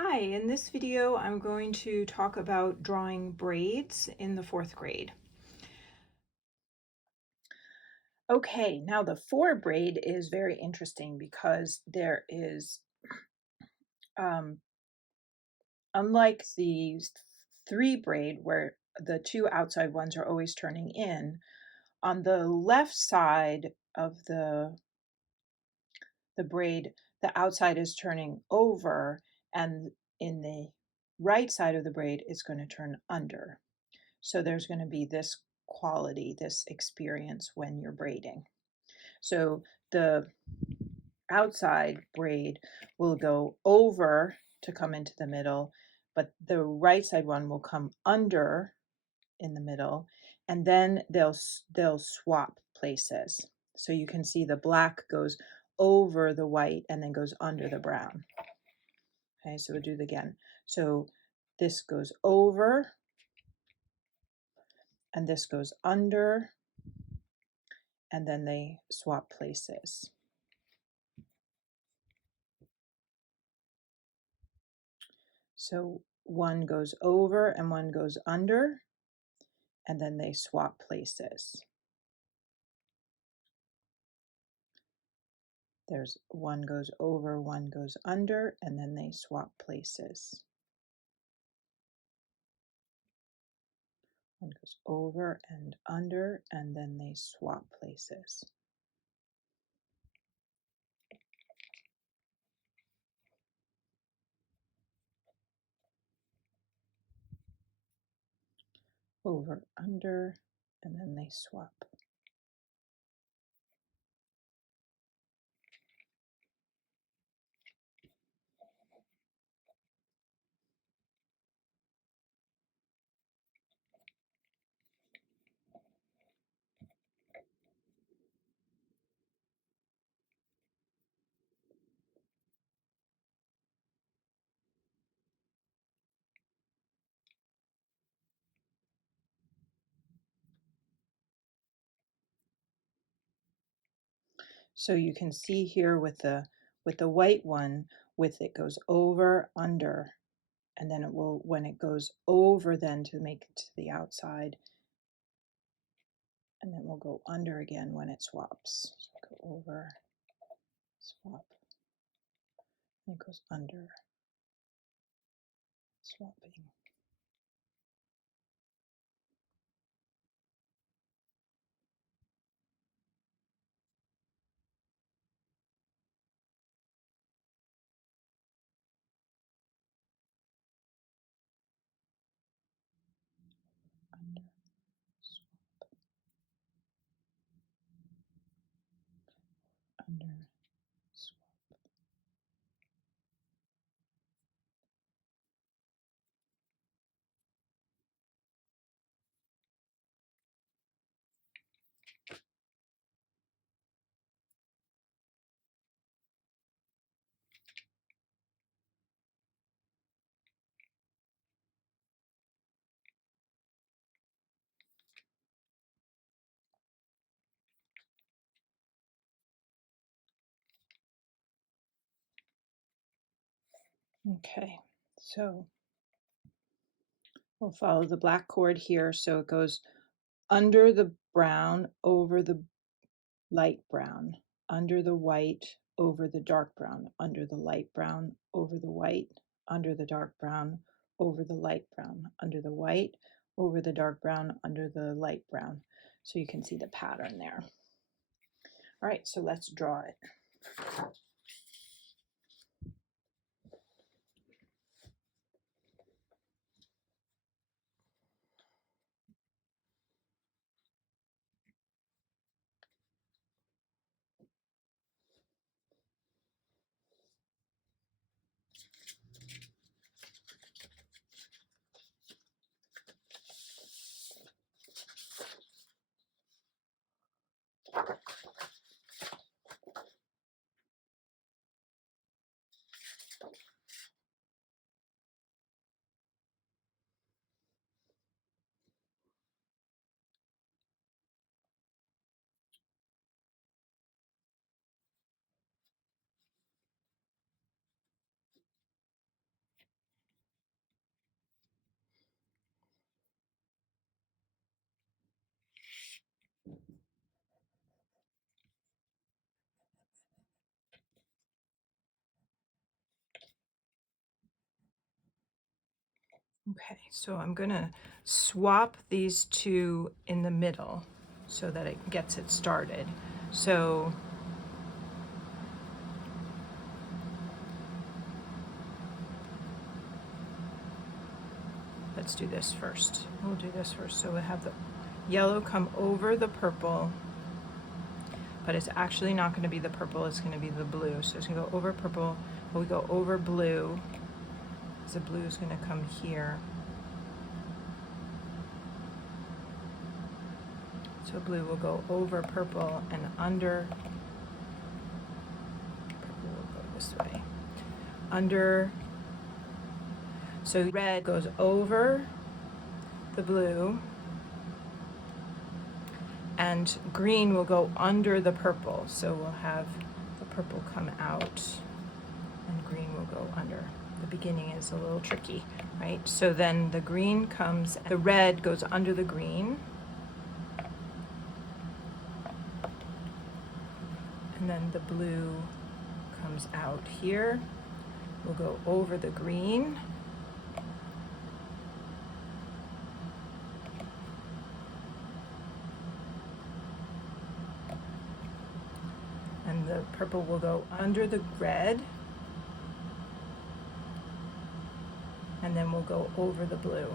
Hi, in this video I'm going to talk about drawing braids in the 4th grade. Okay, now the 4 braid is very interesting because there is, um, unlike the 3 braid where the 2 outside ones are always turning in, on the left side of the braid, the outside is turning over, and in the right side of the braid, it's going to turn under. So there's going to be this quality, this experience when you're braiding. So the outside braid will go over to come into the middle, but the right side one will come under in the middle, and then they'll swap places. So you can see the black goes over the white and then goes under the brown. Okay, so we'll do it again. So this goes over and this goes under, and then they swap places. So one goes over and one goes under, and then they swap places. There's one goes over, one goes under, and then they swap places. One goes over and under, and then they swap places. Over, under, and then they swap. So you can see here with the white one, with it goes over, under, and then it will, when it goes over then to make it to the outside, and then we'll go under again when it swaps. So go over, swap, and it goes under, swapping. Under, swap, under, swap. Okay, so we'll follow the black cord here. So it goes under the brown, over the light brown, under the white, over the dark brown, under the light brown, over the white, under the dark brown, over the light brown, under the white, over the dark brown, under the light brown. So you can see the pattern there. All right, so let's draw it. Okay, so I'm gonna swap these two in the middle so that it gets it started. So let's do this first. We'll do this first. So we'll have the yellow come over the purple, but it's actually not going to be the purple, it's going to be the blue. So it's going to go over purple, but we go over blue, because the blue is going to come here. So blue will go over purple and under, purple will go this way, under, so red goes over the blue, and green will go under the purple. So we'll have the purple come out and green will go under. The beginning is a little tricky, right? So then the green comes, the red goes under the green, and then the blue comes out here. We'll go over the green, and the purple will go under the red, and then we'll go over the blue.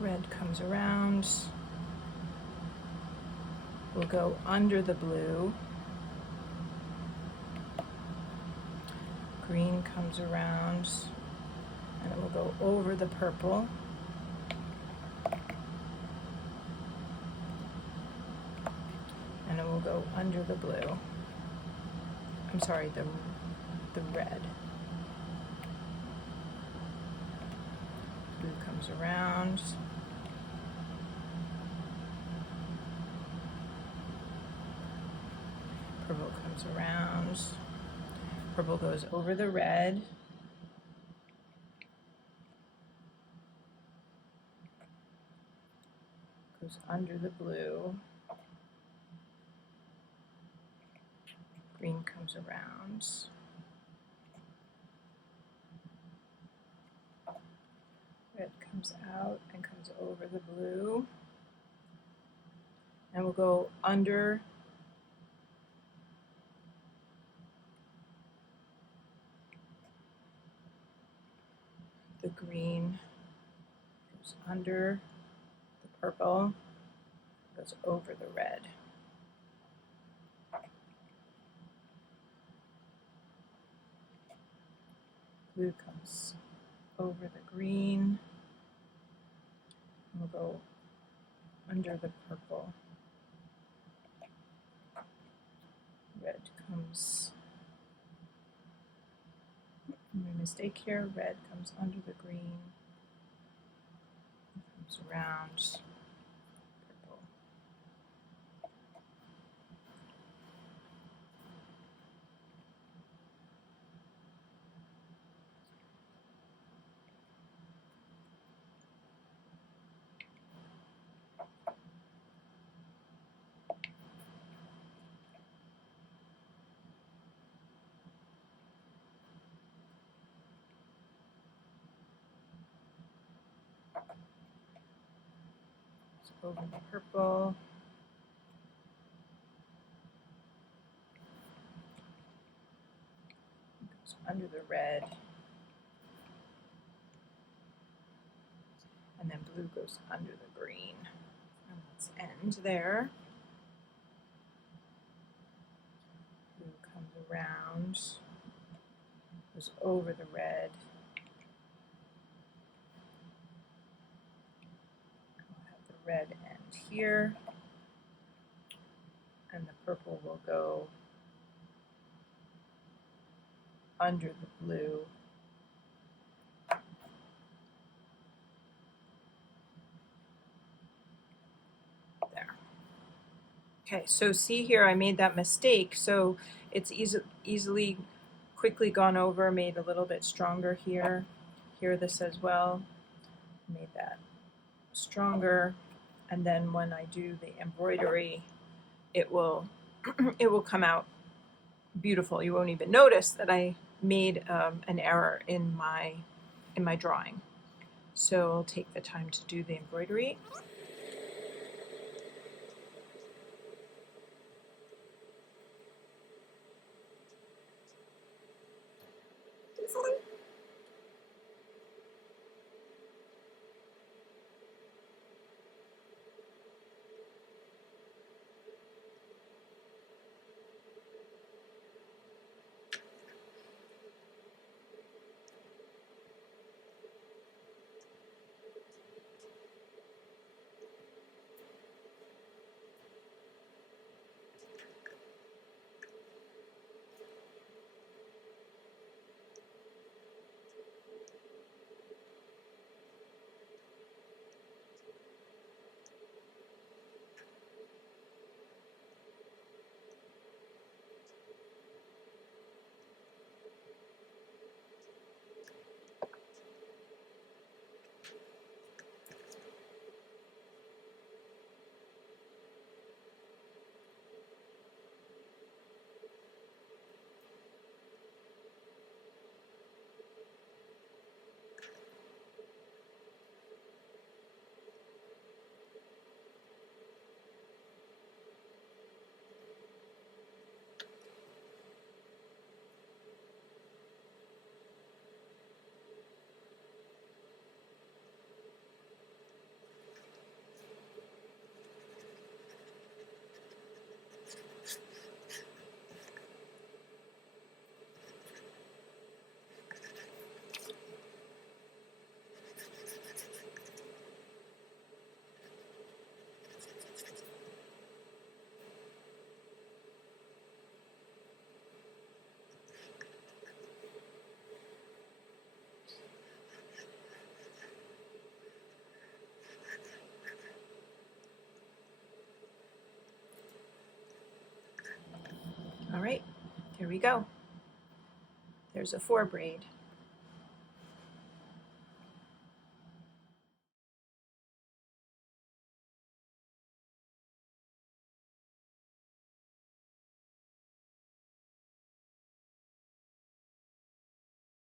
Red comes around, we'll go under the blue, green comes around, and it will go over the purple, and it will go under the blue. I'm sorry, the red. Blue comes around, purple comes around, purple goes over the red, goes under the blue, green comes around, red comes out and comes over the blue, and we'll go under the green, goes under the purple, goes over the red. Blue comes over the green, and we'll go under the purple. Red comes, my mistake here, red comes under the green, comes around, purple. So over the purple, goes under the red, and then blue goes under the green. And let's end there. Blue comes around, goes over the red, we'll have the red end here, and the purple will go under the blue, there. Okay, so see here, I made that mistake, so it's easily, quickly gone over, made a little bit stronger here. Here this as well, made that stronger. and then when I do the embroidery, it will it will come out beautiful. You won't even notice that I made an error in my drawing. So I'll take the time to do the embroidery. All right, here we go. There's a 4 braid.